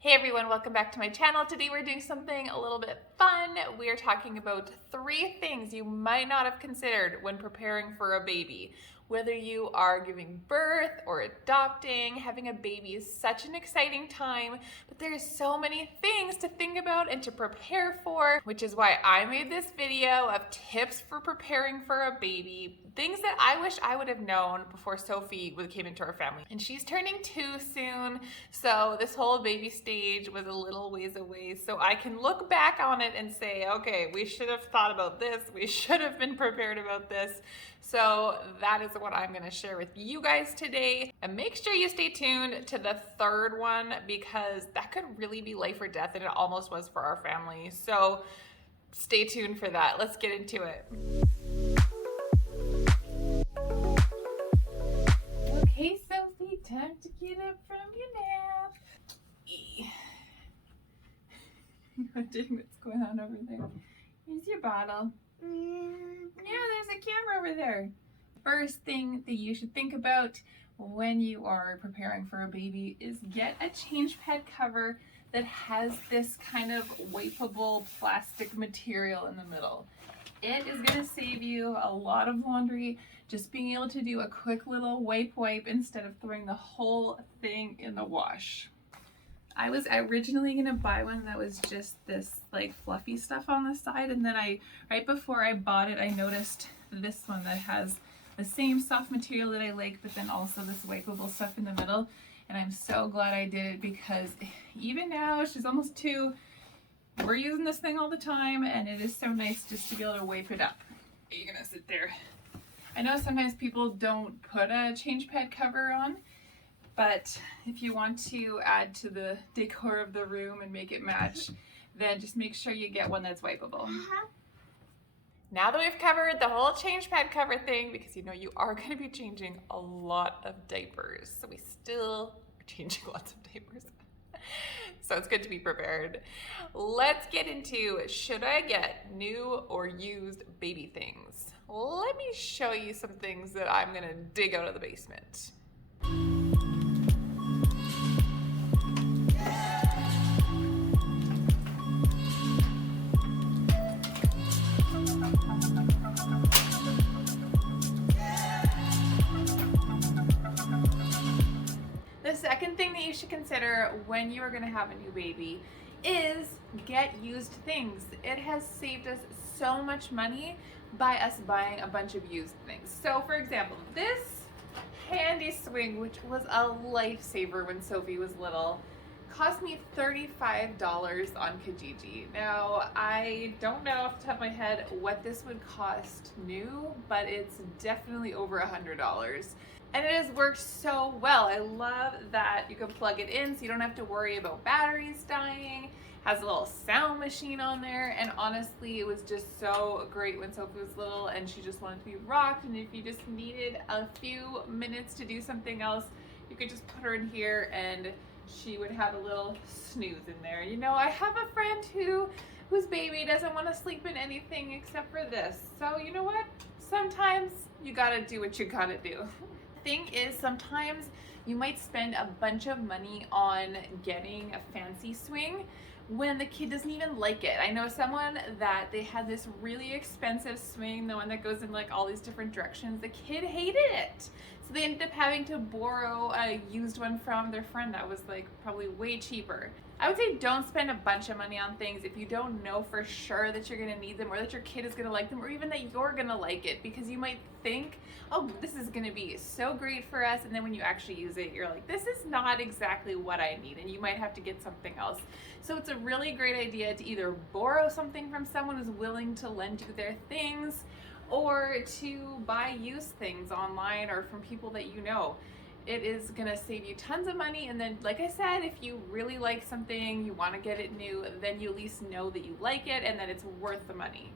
Hey everyone, welcome back to my channel. Today we're doing something a little bit fun. We are talking about 3 things you might not have considered when preparing for a baby. Whether you are giving birth or adopting, having a baby is such an exciting time, but there's so many things to think about and to prepare for, which is why I made this video of tips for preparing for a baby, things that I wish I would have known before Sophie came into our family. And she's turning 2 soon, so this whole baby stage was a little ways away, so I can look back on it and say, okay, we should have thought about this, we should have been prepared about this. So that is what I'm gonna share with you guys today. And make sure you stay tuned to the 3rd one because that could really be life or death, and it almost was for our family. So stay tuned for that. Let's get into it. Okay, Sophie, time to get up from your nap. What's going on over there? Here's your bottle. Yeah, there's a camera over there. First thing that you should think about when you are preparing for a baby is get a change pad cover that has this kind of wipeable plastic material in the middle. It is going to save you a lot of laundry, just being able to do a quick little wipe instead of throwing the whole thing in the wash. I was originally going to buy one that was just this like fluffy stuff on the side, and then right before I bought it, I noticed this one that has the same soft material that I like, but then also this wipeable stuff in the middle. And I'm so glad I did it because even now, she's almost 2, we're using this thing all the time, and it is so nice just to be able to wipe it up. You're gonna sit there. I know sometimes people don't put a change pad cover on, but if you want to add to the decor of the room and make it match, then just make sure you get one that's wipeable. Now that we've covered the whole change pad cover thing, because you know you are going to be changing a lot of diapers, so we still are changing lots of diapers. So it's good to be prepared. Let's get into, should I get new or used baby things? Let me show you some things that I'm going to dig out of the basement. The second thing that you should consider when you are going to have a new baby is get used things. It has saved us so much money by us buying a bunch of used things. So for example, this handy swing, which was a lifesaver when Sophie was little, cost me $35 on Kijiji. Now, I don't know off the top of my head what this would cost new, but it's definitely over $100. And it has worked so well. I love that you can plug it in so you don't have to worry about batteries dying. Has a little sound machine on there, and honestly, it was just so great when Sophie was little and she just wanted to be rocked, and if you just needed a few minutes to do something else, you could just put her in here and she would have a little snooze in there. You know, I have a friend whose baby doesn't want to sleep in anything except for this. So you know what? Sometimes you gotta do what you gotta do. Thing is, sometimes you might spend a bunch of money on getting a fancy swing when the kid doesn't even like it. I know someone that they had this really expensive swing, the one that goes in like all these different directions. The kid hated it. So they ended up having to borrow a used one from their friend that was like probably way cheaper. I would say don't spend a bunch of money on things if you don't know for sure that you're gonna need them, or that your kid is gonna like them, or even that you're gonna like it, because you might think, oh, this is gonna be so great for us, and then when you actually use it, you're like, this is not exactly what I need, and you might have to get something else. So it's a really great idea to either borrow something from someone who's willing to lend you their things, or to buy used things online or from people that you know. It is gonna save you tons of money, and then like I said, if you really like something, you want to get it new, then you at least know that you like it and that it's worth the money.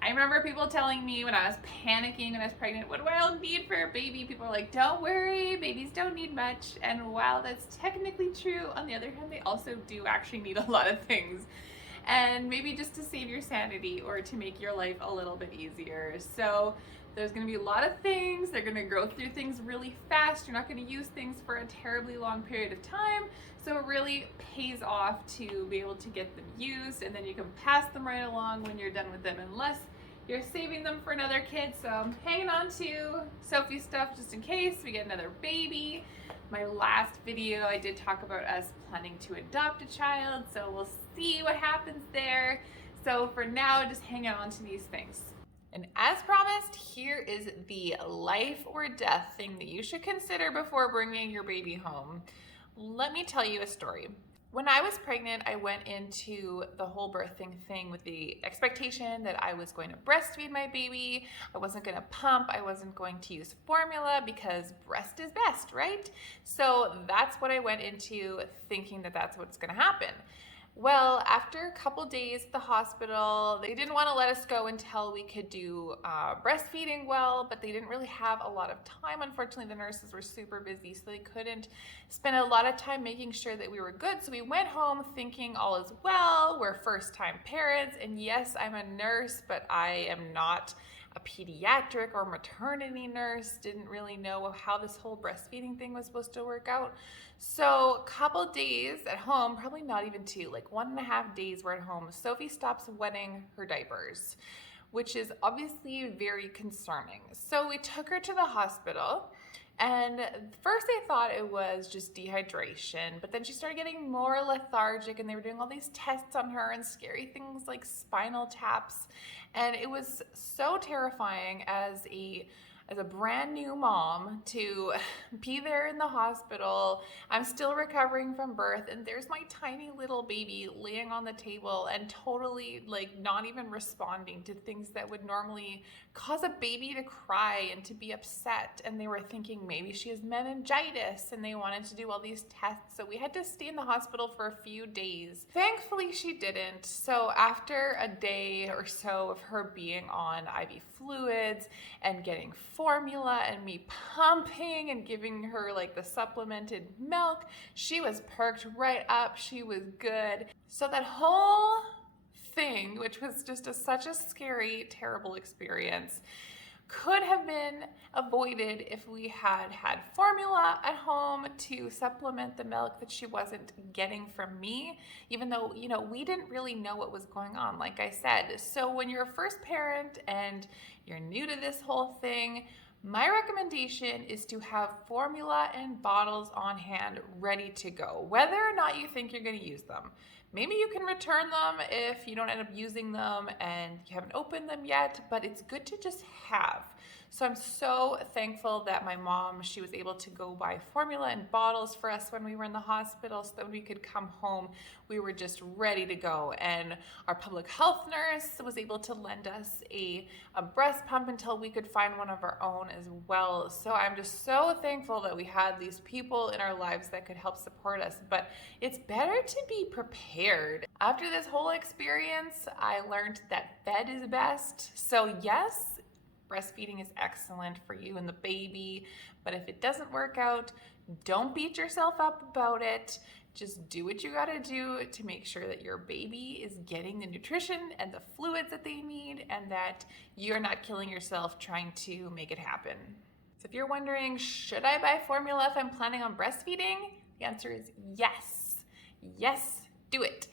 I remember people telling me when I was panicking when I was pregnant, what do I need for a baby? People are like, don't worry, babies don't need much. And while that's technically true, on the other hand, they also do actually need a lot of things. And maybe just to save your sanity or to make your life a little bit easier. So There's gonna be a lot of things. They're gonna grow through things really fast. You're not gonna use things for a terribly long period of time. So it really pays off to be able to get them used, and then you can pass them right along when you're done with them, unless you're saving them for another kid. So I'm hanging on to Sophie stuff just in case we get another baby. My last video, I did talk about us planning to adopt a child, so we'll see what happens there. So for now, just hanging on to these things. And as promised, here is the life or death thing that you should consider before bringing your baby home. Let me tell you a story. When I was pregnant, I went into the whole birthing thing with the expectation that I was going to breastfeed my baby. I wasn't going to pump. I wasn't going to use formula because breast is best, right? So that's what I went into thinking that that's what's going to happen. Well, after a couple days at the hospital, they didn't want to let us go until we could do breastfeeding well, but they didn't really have a lot of time. Unfortunately, the nurses were super busy, so they couldn't spend a lot of time making sure that we were good. So we went home thinking all is well. We're first-time parents, and yes, I'm a nurse, but I am not a pediatric or maternity nurse. Didn't really know how this whole breastfeeding thing was supposed to work out. So a couple days at home, probably not even two, like 1.5 days we're at home, Sophie stops wetting her diapers, which is obviously very concerning. So we took her to the hospital, and first they thought it was just dehydration, but then she started getting more lethargic, and they were doing all these tests on her and scary things like spinal taps. And it was so terrifying as a brand new mom to be there in the hospital. I'm still recovering from birth, and there's my tiny little baby laying on the table and totally like not even responding to things that would normally cause a baby to cry and to be upset. And they were thinking maybe she has meningitis, and they wanted to do all these tests. So we had to stay in the hospital for a few days. Thankfully, she didn't. So after a day or so of her being on IV fluids and getting formula and me pumping and giving her like the supplemented milk, she was perked right up. She was good. So that whole thing, which was just such a scary, terrible experience, could have been avoided if we had had formula at home to supplement the milk that she wasn't getting from me, even though, you know, we didn't really know what was going on, like I said. So when you're a first parent and you're new to this whole thing, my recommendation is to have formula and bottles on hand ready to go, whether or not you think you're going to use them. Maybe you can return them if you don't end up using them and you haven't opened them yet, but it's good to just have. So I'm so thankful that my mom, she was able to go buy formula and bottles for us when we were in the hospital so that we could come home. We were just ready to go. And our public health nurse was able to lend us a breast pump until we could find one of our own as well. So I'm just so thankful that we had these people in our lives that could help support us. But it's better to be prepared. After this whole experience, I learned that fed is best. So yes, breastfeeding is excellent for you and the baby, but if it doesn't work out, don't beat yourself up about it. Just do what you gotta do to make sure that your baby is getting the nutrition and the fluids that they need, and that you're not killing yourself trying to make it happen. So if you're wondering, should I buy formula if I'm planning on breastfeeding? The answer is yes. Yes, do it.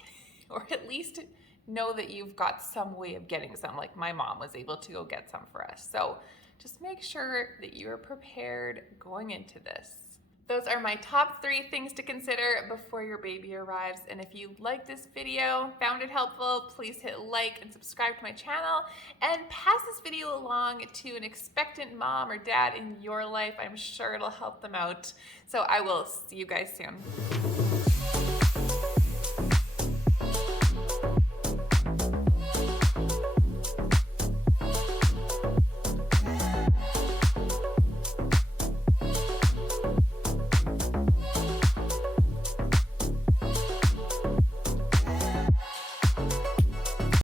Or at least know that you've got some way of getting some, like my mom was able to go get some for us. So just make sure that you're prepared going into this. Those are my top 3 things to consider before your baby arrives. And if you liked this video, found it helpful, please hit like and subscribe to my channel, and pass this video along to an expectant mom or dad in your life. I'm sure it'll help them out. So I will see you guys soon.